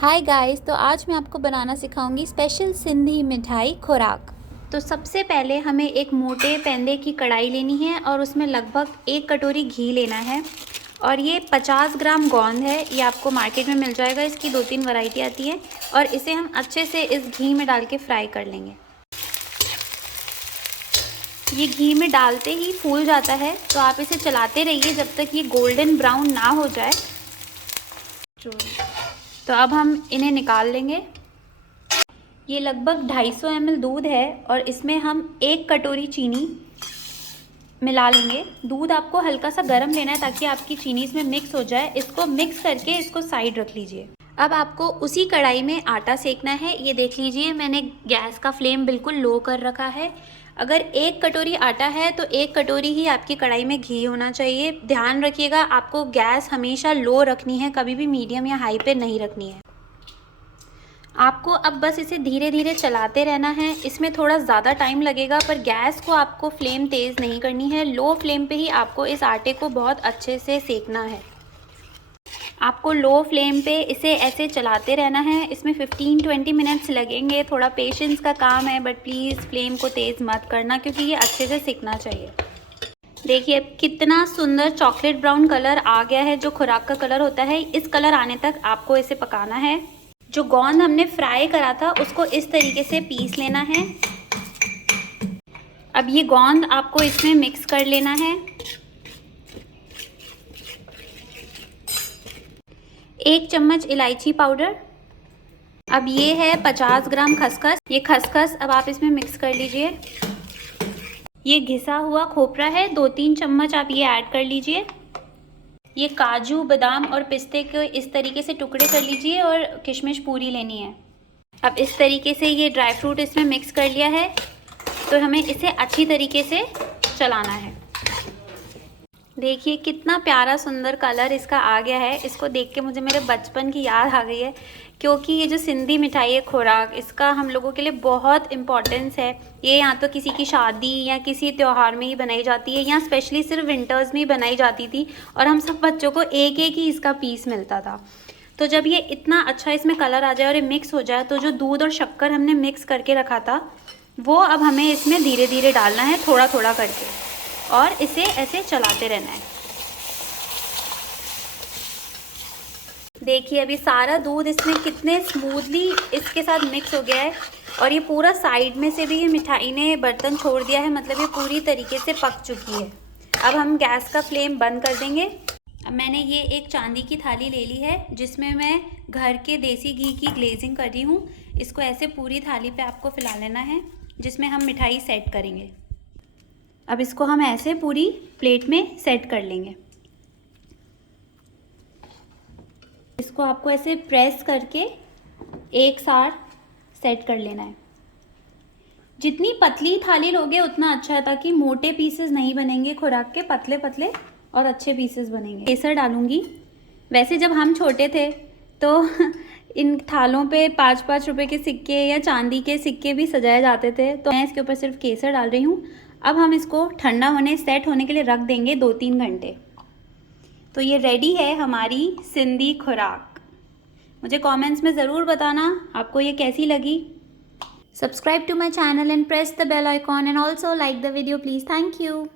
Hi guys, तो आज मैं आपको बनाना सिखाऊंगी स्पेशल सिंधी मिठाई खुराक। तो सबसे पहले हमें एक मोटे पैंदे की कढ़ाई लेनी है और उसमें लगभग 1 कटोरी घी लेना है। और ये 50 ग्राम गोंद है, ये आपको मार्केट में मिल जाएगा। इसकी 2-3 वैरायटी आती है और इसे हम अच्छे से इस घी में डाल के फ्राई कर लेंगे। ये घी में डालते ही फूल जाता है, तो आप इसे चलाते रहिए जब तक ये गोल्डन ब्राउन ना हो जाए। तो अब हम इन्हें निकाल लेंगे। ये लगभग 250 ml दूध है और इसमें हम 1 कटोरी चीनी मिला लेंगे। दूध आपको हल्का सा गर्म लेना है ताकि आपकी चीनी इसमें मिक्स हो जाए। इसको मिक्स करके इसको साइड रख लीजिए। अब आपको उसी कढ़ाई में आटा सेकना है। ये देख लीजिए, मैंने गैस का फ्लेम बिल्कुल लो कर रखा है। अगर 1 कटोरी आटा है तो 1 कटोरी ही आपकी कढ़ाई में घी होना चाहिए। ध्यान रखिएगा, आपको गैस हमेशा लो रखनी है, कभी भी मीडियम या हाई पे नहीं रखनी है। आपको अब बस इसे धीरे धीरे चलाते रहना है। इसमें थोड़ा ज़्यादा टाइम लगेगा, पर गैस को आपको फ्लेम तेज़ नहीं करनी है। लो फ्लेम पे ही आपको इस आटे को बहुत अच्छे से सेकना है। आपको लो फ्लेम पे इसे ऐसे चलाते रहना है। इसमें 15-20 मिनट्स लगेंगे। थोड़ा पेशेंस का काम है, बट प्लीज़ फ्लेम को तेज़ मत करना क्योंकि ये अच्छे से सिकना चाहिए। देखिए कितना सुंदर चॉकलेट ब्राउन कलर आ गया है, जो खुराक का कलर होता है। इस कलर आने तक आपको इसे पकाना है। जो गोंद हमने फ्राई करा था उसको इस तरीके से पीस लेना है। अब ये गोंद आपको इसमें मिक्स कर लेना है। 1 चम्मच इलायची पाउडर। अब ये है 50 ग्राम खसखस। ये खसखस अब आप इसमें मिक्स कर लीजिए। ये घिसा हुआ खोपरा है, 2-3 चम्मच आप ये ऐड कर लीजिए। ये काजू, बादाम और पिस्ते के इस तरीके से टुकड़े कर लीजिए और किशमिश पूरी लेनी है। अब इस तरीके से ये ड्राई फ्रूट इसमें मिक्स कर लिया है, तो हमें इसे अच्छी तरीके से चलाना है। देखिए कितना प्यारा सुंदर कलर इसका आ गया है। इसको देख के मुझे मेरे बचपन की याद आ गई है, क्योंकि ये जो सिंधी मिठाई है खुराक, इसका हम लोगों के लिए बहुत इम्पोर्टेंस है। ये या तो किसी की शादी या किसी त्यौहार में ही बनाई जाती है, या स्पेशली सिर्फ विंटर्स में ही बनाई जाती थी और हम सब बच्चों को एक एक ही इसका पीस मिलता था। तो जब ये इतना अच्छा इसमें कलर आ जाए और ये मिक्स हो जाए, तो जो दूध और शक्कर हमने मिक्स करके रखा था वो अब हमें इसमें धीरे धीरे डालना है, थोड़ा थोड़ा करके, और इसे ऐसे चलाते रहना है। देखिए अभी सारा दूध इसमें कितने स्मूथली इसके साथ मिक्स हो गया है, और ये पूरा साइड में से भी ये मिठाई ने बर्तन छोड़ दिया है, मतलब ये पूरी तरीके से पक चुकी है। अब हम गैस का फ्लेम बंद कर देंगे। अब मैंने ये एक चांदी की थाली ले ली है, जिसमें मैं घर के देसी घी की ग्लेजिंग कर रही हूँ। इसको ऐसे पूरी थाली पे आपको फैला लेना है, जिसमें हम मिठाई सेट करेंगे। अब इसको हम ऐसे पूरी प्लेट में सेट कर लेंगे। इसको आपको ऐसे प्रेस करके एक साथ सेट कर लेना है। जितनी पतली थाली लोगे उतना अच्छा है, ताकि मोटे पीसेस नहीं बनेंगे खुराक के, पतले पतले और अच्छे पीसेस बनेंगे। केसर डालूंगी। वैसे जब हम छोटे थे तो इन थालों पे 5-5 रुपए के सिक्के या चांदी के सिक्के भी सजाए जाते थे, तो मैं इसके ऊपर सिर्फ केसर डाल रही हूँ। अब हम इसको ठंडा होने, सेट होने के लिए रख देंगे 2-3 घंटे। तो ये रेडी है हमारी सिंधी खुराक। मुझे कमेंट्स में ज़रूर बताना आपको ये कैसी लगी। Subscribe to my channel and press the bell icon and also like the video please. Thank you.